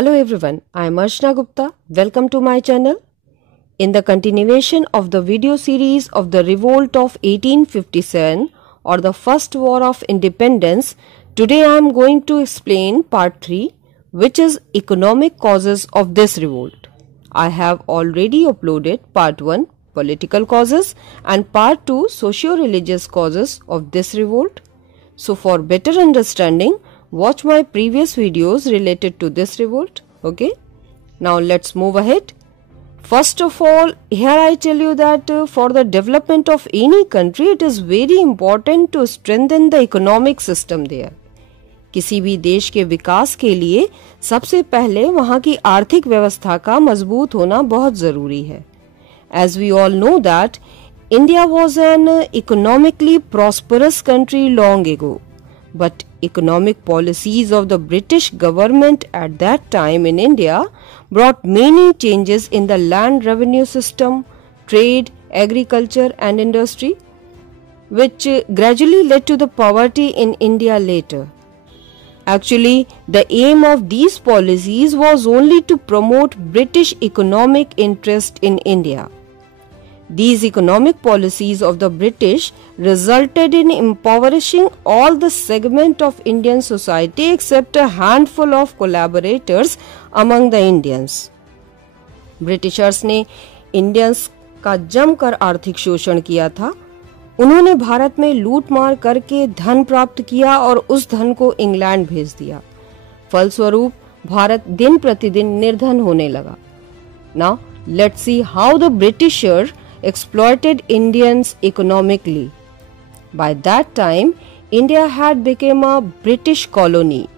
Hello everyone, I am Archana Gupta. Welcome to my channel. In the continuation of the video series of the Revolt of 1857 or the First War of Independence, today I am going to explain part 3, which is economic causes of this revolt. I have already uploaded part 1, political causes, and part 2, socio-religious causes of this revolt. So for better understanding, watch my previous videos related to this revolt. Okay, now let's move ahead. First of all, here I tell you that for the development of any country, it is very important to strengthen the economic system there. किसी भी देश के विकास के लिए सबसे पहले वहाँ की आर्थिक व्यवस्था का मजबूत होना बहुत जरूरी है. As we all know that India was an economically prosperous country long ago, but economic policies of the British government at that time in India brought many changes in the land revenue system, trade, agriculture and industry, which gradually led to the poverty in India later. Actually, the aim of these policies was only to promote British economic interest in India. These economic policies of the British resulted in impoverishing all the segment of Indian society except a handful of collaborators among the Indians. Britishers ने Indians का जमकर आर्थिक शोषण किया था. उन्होंने भारत में लूट मार करके धन प्राप्त किया और उस धन को इंग्लैंड भेज दिया. फलस्वरूप भारत दिन प्रतिदिन निर्धन होने लगा. Now let's see how the Britishers exploited Indians economically. By that time, India had become a British colony.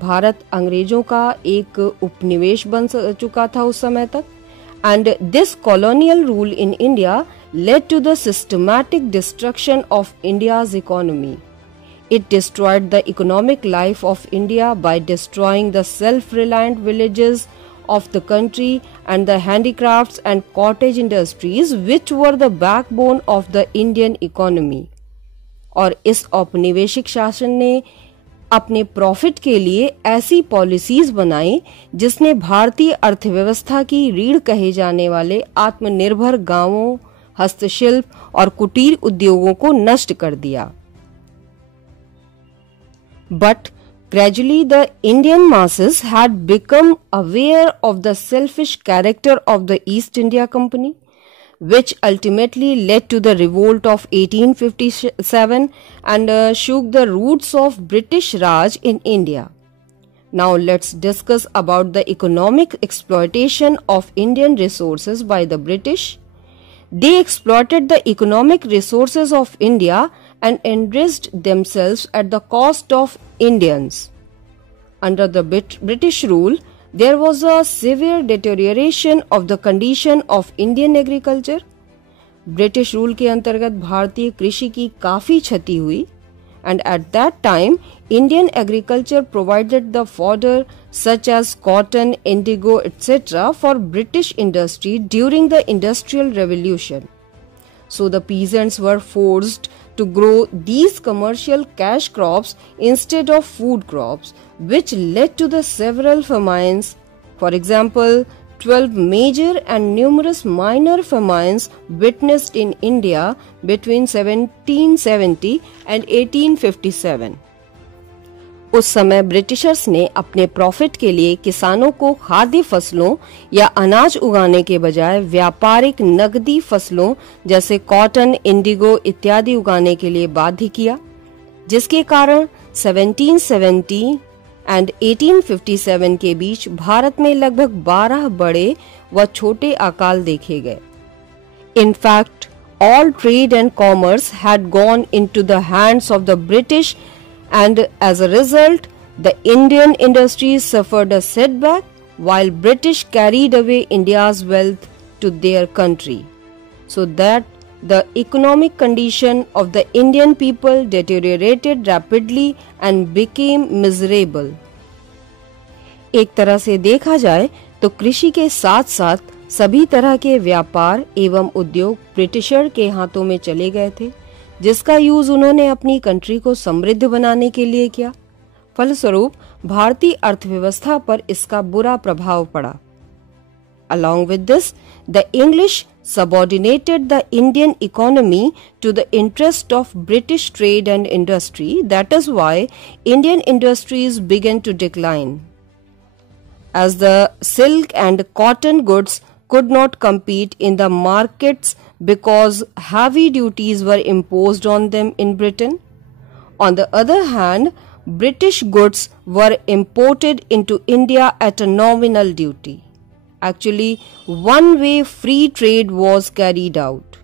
Bharat अंग्रेजों का एक उपनिवेश बन चुका था उस समय तक. And this colonial rule in India led to the systematic destruction of India's economy. It destroyed the economic life of India by destroying the self-reliant villages of the country and the handicrafts and cottage industries which were the backbone of the Indian economy. और इस औपनिवेशिक शासन ने अपने profit के लिए ऐसी policies बनाई जिसने भारतीय अर्थव्यवस्था की रीढ़ कहे जाने वाले आत्मनिर्भर गांवों, हस्तशिल्प और कुटीर उद्योगों को नष्ट कर दिया. But gradually the Indian masses had become aware of the selfish character of the East India Company, which ultimately led to the revolt of 1857 and shook the roots of British Raj in India. Now let's discuss about the economic exploitation of Indian resources by the British. They exploited the economic resources of India and enriched themselves at the cost of Indians. Under the British rule, there was a severe deterioration of the condition of Indian agriculture. British rule के अंतर्गत भारतीय कृषि की काफी क्षति हुई. And at that time, Indian agriculture provided the fodder such as cotton, indigo, etc. for British industry during the Industrial Revolution. So the peasants were forced to grow these commercial cash crops instead of food crops, which led to the several famines. For example, 12 major and numerous minor famines witnessed in India between 1770 and 1857. उस समय Britishers ने अपने profit के लिए किसानों को खाद्य फसलों या अनाज उगाने के बजाय व्यापारिक नकदी फसलों जैसे कॉटन, इंडिगो इत्यादि उगाने के लिए बाध्य किया, जिसके कारण 1770 एंड 1857 के बीच भारत में लगभग 12 बड़े व छोटे अकाल देखे गए. In fact, all trade and commerce had gone into the hands of the British, and as a result, the Indian industries suffered a setback while British carried away India's wealth to their country, so that the economic condition of the Indian people deteriorated rapidly and became miserable. एक तरह से देखा जाए तो कृषि के साथ साथ सभी तरह के व्यापार एवं उद्योग ब्रिटिशर के हाथों में चले गए थे, जिसका यूज उन्होंने अपनी कंट्री को समृद्ध बनाने के लिए किया. फलस्वरूप भारतीय अर्थव्यवस्था पर इसका बुरा प्रभाव पड़ा। Along with this, the English subordinated the Indian economy to the interest of British trade and industry. That is why Indian industries began to decline. As the silk and cotton goods could not compete in the markets because heavy duties were imposed on them in Britain. On the other hand, British goods were imported into India at a nominal duty. Actually, one-way free trade was carried out.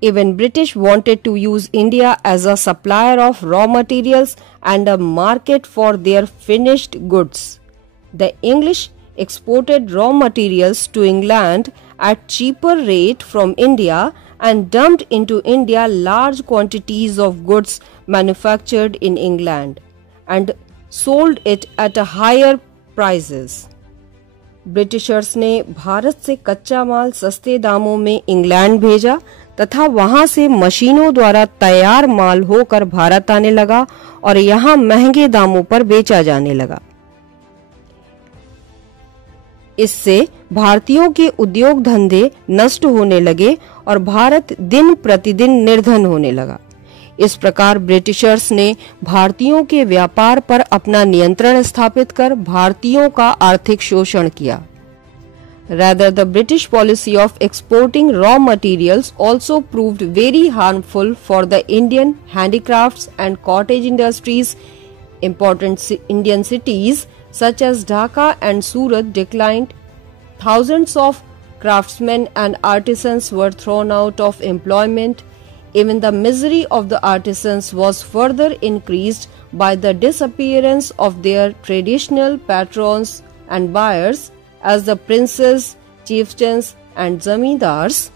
Even British wanted to use India as a supplier of raw materials and a market for their finished goods. The English exported raw materials to England at cheaper rate from India and dumped into India large quantities of goods manufactured in England and sold it at a higher prices. Britishers ने भारत से कच्चा माल सस्ते दामों में England भेजा तथा वहां से मशीनों द्वारा तैयार माल होकर भारत आने लगा और यहां महंगे दामों पर बेचा जाने लगा। इससे भारतीयों के उद्योग धंधे नष्ट होने लगे और भारत दिन प्रतिदिन निर्धन होने लगा। इस प्रकार ब्रिटिशर्स ने भारतीयों के व्यापार पर अपना नियंत्रण स्थापित कर भारतीयों का आर्थिक शोषण किया। Rather, the British policy of exporting raw materials also proved very harmful for the Indian handicrafts and cottage industries. Important Indian cities such as Dhaka and Surat declined. Thousands of craftsmen and artisans were thrown out of employment. Even the misery of the artisans was further increased by the disappearance of their traditional patrons and buyers as the princes, chieftains and zamindars.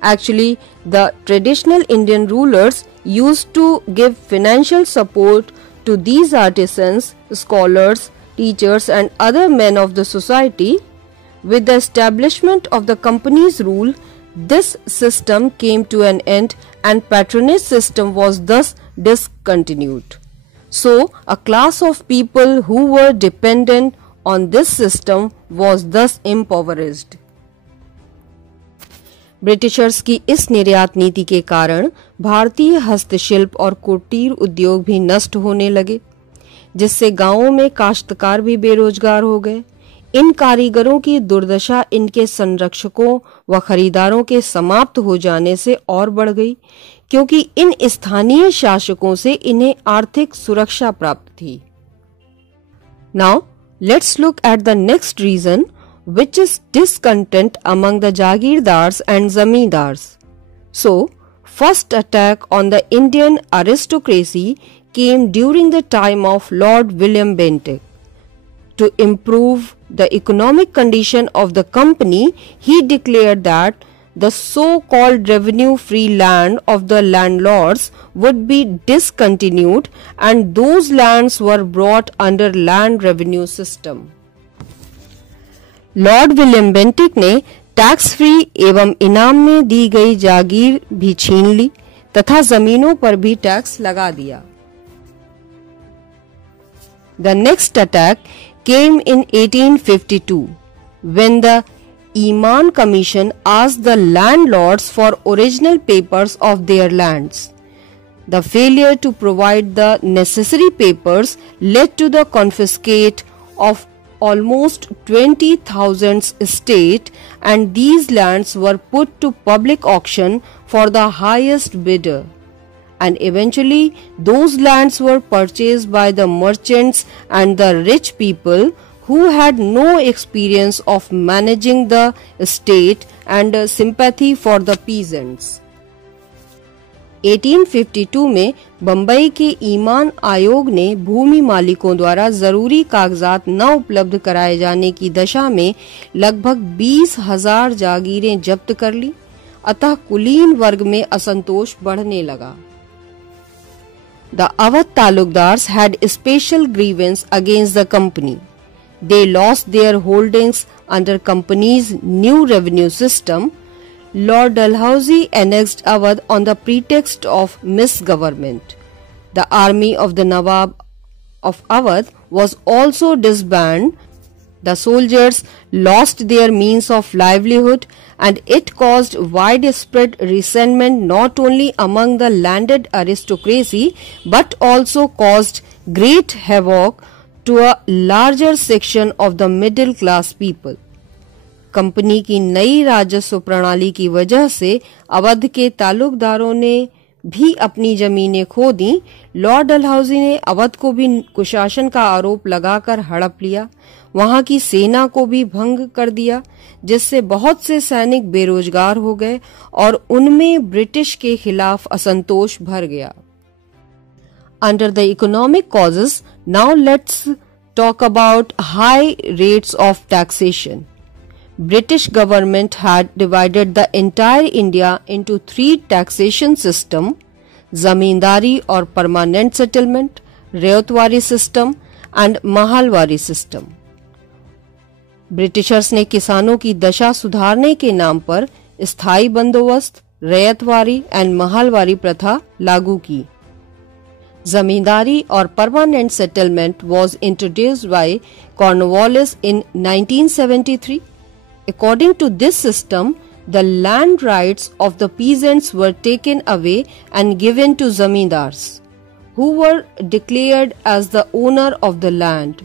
Actually, the traditional Indian rulers used to give financial support to these artisans, scholars, teachers and other men of the society. With the establishment of the company's rule, this system came to an end and patronage system was thus discontinued. So, a class of people who were dependent on this system was thus impoverished. Britishers की इस निर्यात नीति के कारण भारतीय हस्तशिल्प और कुटीर उद्योग भी नष्ट होने लगे, जिससे गांवों में काश्तकार भी बेरोजगार हो गए। इन कारीगरों की दुर्दशा इनके संरक्षकों व खरीदारों के समाप्त हो जाने से और बढ़ गई, क्योंकि इन स्थानीय शासकों से इन्हें आर्थिक सुरक्षा प्राप्त थी। Now, let's look at the next reason, which is discontent among the Jagirdars and Zamindars. So, first attack on the Indian aristocracy came during the time of Lord William Bentinck. To improve the economic condition of the company, he declared that the so-called revenue-free land of the landlords would be discontinued and those lands were brought under land revenue system. Lord William Bentinck ने tax free एवं इनाम में दी गई जागीर भी छीन ली तथा जमीनों पर भी टैक्स लगा दिया। The next attack came in 1852 when the Iman Commission asked the landlords for original papers of their lands. The failure to provide the necessary papers led to the confiscate of almost 20,000 estate, and these lands were put to public auction for the highest bidder. And eventually those lands were purchased by the merchants and the rich people who had no experience of managing the estate and sympathy for the peasants. 1852 में बंबई के ईमान आयोग ने भूमि मालिकों द्वारा जरूरी कागजात न उपलब्ध कराए जाने की दशा में लगभग 20,000 जागीरें जब्त कर ली, अतः कुलीन वर्ग में असंतोष बढ़ने लगा। The Awadh talukdars had a special grievance against the company. They lost their holdings under company's new revenue system. Lord Dalhousie annexed Awadh on the pretext of misgovernment. The army of the Nawab of Awadh was also disbanded. The soldiers lost their means of livelihood, and it caused widespread resentment not only among the landed aristocracy but also caused great havoc to a larger section of the middle class people. Company की नई राजस्व प्रणाली की वजह से अवध के तालुकदारों ने भी अपनी जमीनें खो दी। लॉर्ड डलहौजी ने अवध को भी कुशासन का आरोप लगाकर हड़प लिया, वहां की सेना को भी भंग कर दिया, जिससे बहुत से सैनिक बेरोजगार हो गए और उनमें ब्रिटिश के खिलाफ असंतोष भर गया। Under the economic causes, now let's talk about high rates of taxation. British government had divided the entire India into 3 taxation system: zamindari or permanent settlement, रेवतवारी system and mahalwari system. Britishers ने किसानों की दशा सुधारने के नाम पर स्थायी बंदोबस्त, रैयतवारी एंड महालवारी प्रथा लागू की। जमींदारी और permanent settlement was introduced by Cornwallis in 1973. According to this system, the land rights of the peasants were taken away and given to zamindars, who were declared as the owner of the land,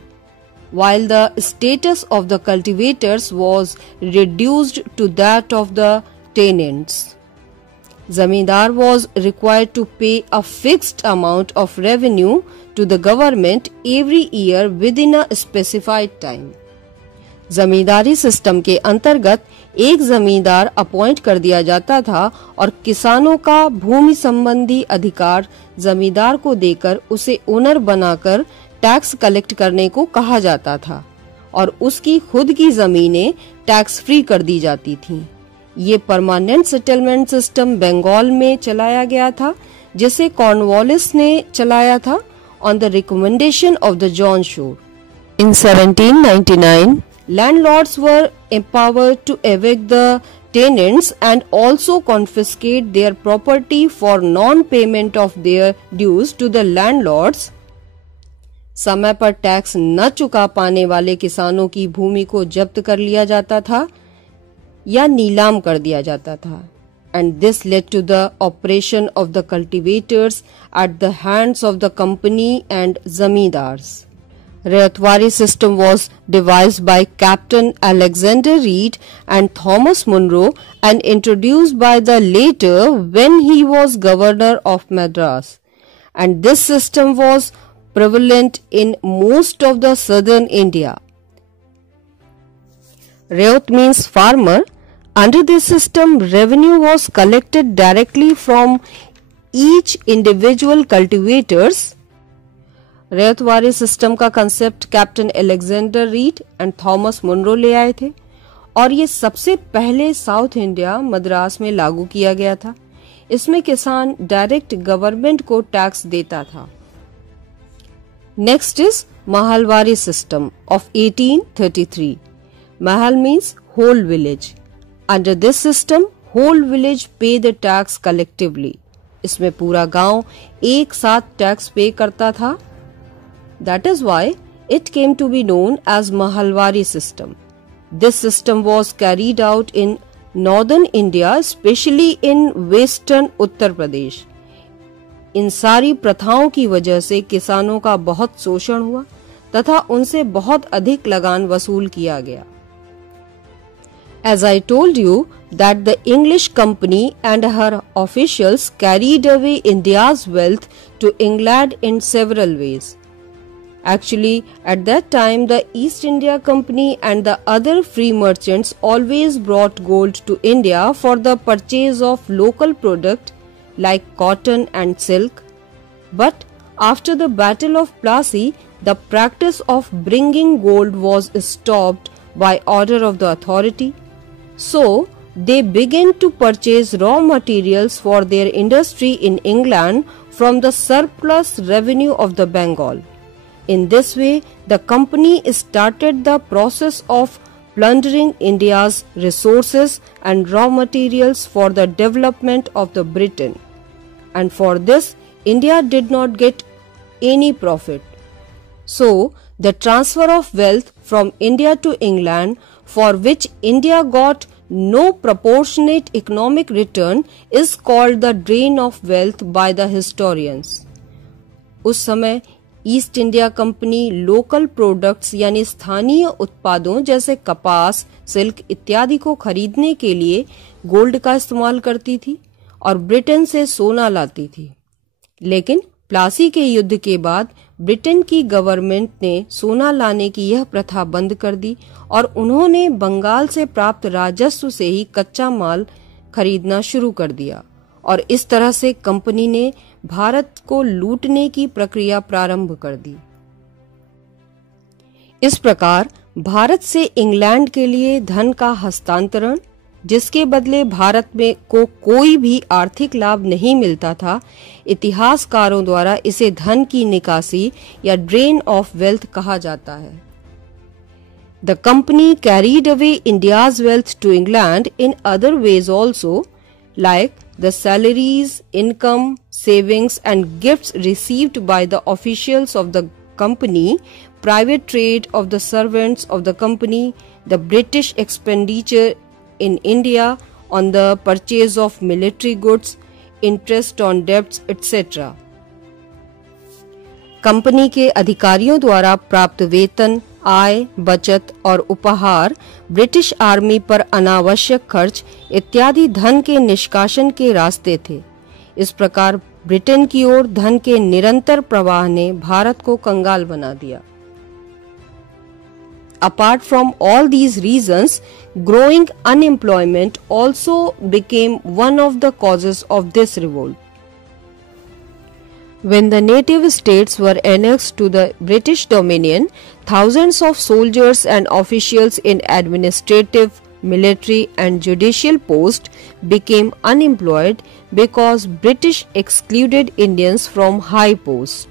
while the status of the cultivators was reduced to that of the tenants. Zamindar was required to pay a fixed amount of revenue to the government every year within a specified time. Zamindari system के अंतर्गत एक जमींदार appoint कर दिया जाता था और किसानों का भूमि संबंधी अधिकार जमींदार को देकर उसे ओनर बनाकर टैक्स कलेक्ट करने को कहा जाता था और उसकी खुद की जमीनें टैक्स फ्री कर दी जाती थीं। ये परमानेंट सेटलमेंट सिस्टम बंगाल में चलाया गया था, जिसे कॉर्नवालिस ने चलाया था on the recommendation of the John Shore. In 1799 landlords were empowered to evict the tenants and also confiscate their property for non-payment of their dues to the landlords. समय पर टैक्स न चुका पाने वाले किसानों की भूमि को जब्त कर लिया जाता था या नीलाम कर दिया जाता था, and this led to the oppression of the cultivators at the hands of the company and zamindars. Rayatwari system was devised by Captain Alexander Reed and Thomas Munro and introduced by the latter when he was governor of Madras, and this system was prevalent in most of the southern India. Rayat means farmer. Under this system, revenue was collected directly from each individual cultivators. Ryotwari system का concept captain Alexander Read and Thomas Munro ले आए थे और ये सबसे पहले south India Madras में लागू किया गया था। इसमें किसान डायरेक्ट गवर्नमेंट को टैक्स देता था। Next is Mahalwari system of 1833. महल means whole village. Under this system whole village pay the tax collectively. इसमें पूरा गांव एक साथ टैक्स पे करता था. That is why it came to be known as Mahalwari system. This system was carried out in northern India, especially in western Uttar Pradesh. इन सारी प्रथाओं की वजह से किसानों का बहुत शोषण हुआ तथा उनसे बहुत अधिक लगान वसूल किया गया. As I told you that the English company and her officials carried away India's wealth to England in several ways. Actually, at that time, the East India Company and the other free merchants always brought gold to India for the purchase of local product like cotton and silk. But after the Battle of Plassey, the practice of bringing gold was stopped by order of the authority. So, they began to purchase raw materials for their industry in England from the surplus revenue of the Bengal. In this way, the company started the process of plundering India's resources and raw materials for the development of the Britain. And for this, India did not get any profit. So, the transfer of wealth from India to England, for which India got no proportionate economic return, is called the drain of wealth by the historians. उस समय east India company local products यानी स्थानीय उत्पादों जैसे कपास, silk इत्यादि को खरीदने के लिए गोल्ड का इस्तेमाल करती थी और ब्रिटेन से सोना लाती थी। लेकिन प्लासी के युद्ध के बाद ब्रिटेन की गवर्नमेंट ने सोना लाने की यह प्रथा बंद कर दी और उन्होंने बंगाल से प्राप्त राजस्व से ही कच्चा माल खरीदना शुरू कर दिया और इस तरह से कंपनी ने भारत को लूटने की प्रक्रिया प्रारंभ कर दी। इस प्रकार भारत से इंग्लैंड के लिए धन का हस्तांतरण, जिसके बदले भारत में को कोई भी आर्थिक लाभ नहीं मिलता था, इतिहासकारों द्वारा इसे धन की निकासी या ड्रेन ऑफ वेल्थ कहा जाता है। The company carried away India's wealth to England in other ways also, like the salaries, income, savings and gifts received by the officials of the company, private trade of the servants of the company, the British expenditure in India on the purchase of military goods, interest on debts, etc. Company के अधिकारियों द्वारा प्राप्त वेतन, आय, बचत और उपहार, British army पर अनावश्यक खर्च इत्यादि धन के निष्कासन के रास्ते थे। इस प्रकार ब्रिटेन की ओर धन के निरंतर प्रवाह ने भारत को कंगाल बना दिया। Apart from all these reasons, growing unemployment also became one of the causes of this revolt. When the native states were annexed to the British Dominion, thousands of soldiers and officials in administrative, military and judicial posts became unemployed because British excluded Indians from high posts.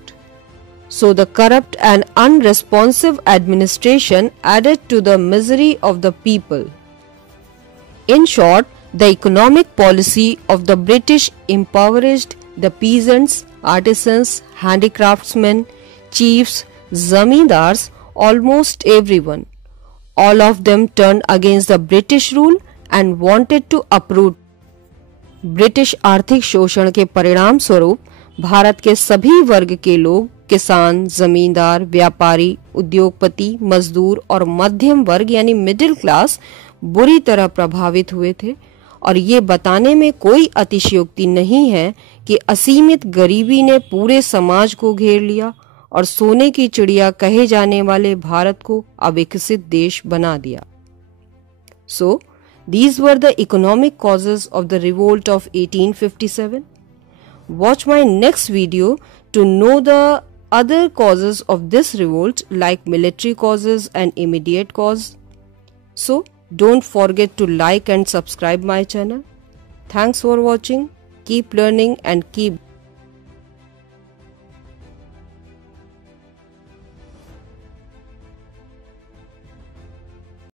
So the corrupt and unresponsive administration added to the misery of the people. In short, the economic policy of the British impoverished the peasants, artisans, handicraftsmen, chiefs, zamindars, almost everyone. All of them turned against the British rule and wanted to uproot. British आर्थिक शोषण के परिणाम स्वरूप भारत के सभी वर्ग के लोग, किसान, जमींदार, व्यापारी, उद्योगपति, मजदूर और मध्यम वर्ग यानी मिडिल क्लास बुरी तरह प्रभावित हुए थे और ये बताने में कोई अतिशयोक्ति नहीं है कि असीमित गरीबी ने पूरे समाज को घेर लिया और सोने की चिड़िया कहे जाने वाले भारत को अविकसित देश बना दिया। So, these were the economic causes of the revolt of 1857. Watch my next video to know the other causes of this revolt like military causes and immediate cause. So, don't forget to like and subscribe my channel. Thanks for watching. Keep learning and keep